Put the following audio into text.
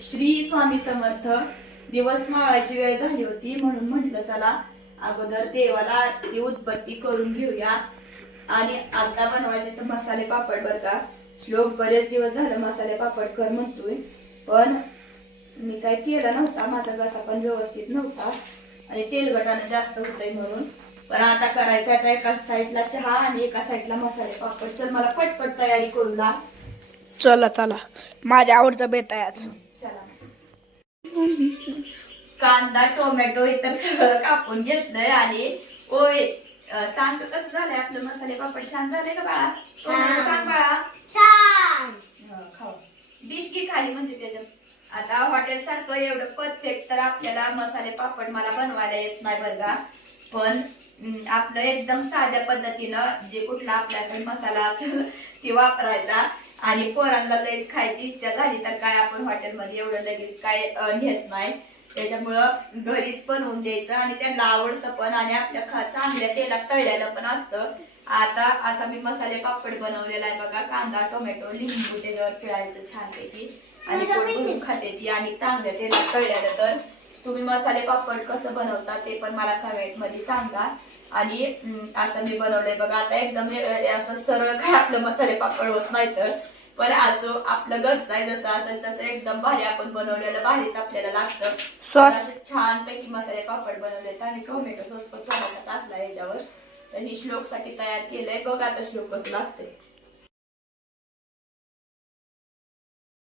श्री स्वामी समर्थ. दिवस माळाची वेळ झाली होती म्हणून म्हटलं चला अगोदर देवाला आरती उदबत्ती करून घेऊया. आणि आता बनवायचे तर मसाले पापड. बर का, श्लोक बरेच दिवस झालं मसाले पापड कर म्हणतोय, पण मी काय केलं नव्हता. माझा घसा पण व्यवस्थित नव्हता आणि तेलकटानं जास्त होतंय म्हणून. पण आता करायचं आता एका साईडला चहा आणि एका साईडला मसाले पापड. चल मला पटपट तयारी करू लाग. चला चला, माझ्या आवडचा बेत आहे आज. चला, कांदा टोमॅटो इतर सगळं कापून घेतलंय. आणि ओय सांग कसं झालंय आपलं मसाले पापड? छान झाले का बाळा? सांग बाळा. छान. खाऊ डिश की खाली म्हणजे त्याच्यात आता हॉटेल सारखं एवढं परफेक्ट तर आपल्याला मसाले पापड मला बनवायला येत नाही बरं का. पण आपलं एकदम साध्या पद्धतीनं जे कुठला आपल्याकडे मसाला असेल ते वापरायचा. आणि पोरांना लगेच खायची इच्छा झाली तर काय आपण हॉटेलमध्ये एवढं लगेच काय घेत नाही. त्याच्यामुळं घरीच बनवून द्यायचं आणि त्यांना आवडतं पण. आणि आपल्या चांगल्या तेलात तळलेलं पण असतं. आता असा मी मसाले पापड बनवलेला आहे बघा. कांदा टोमॅटो लिंबू त्याच्यावर पिळायचं छानपैकी आणि पोट भरून खाते ती. आणि चांगल्या तेलात तळलेलं. तर तुम्ही मसाले पापड कसं बनवता ते पण मला कमेंट मध्ये सांगा. आणि असं मी बनवलंय बघा. आता एकदम असं सरळ काय आपलं मसाले पापड होत नाही तर पण असो आपलं घरचं आहे जसं असेल तसं एकदम भारी आपण बनवलेलं भारीच आपल्याला लागतं. छान पैकी मसाले पापड बनवलेत आणि टोमॅटो सॉस पण थोडासा टाकला याच्यावर. तर ही श्लोक साठी तयार केलंय बघ. आता श्लोक कसं लागतंय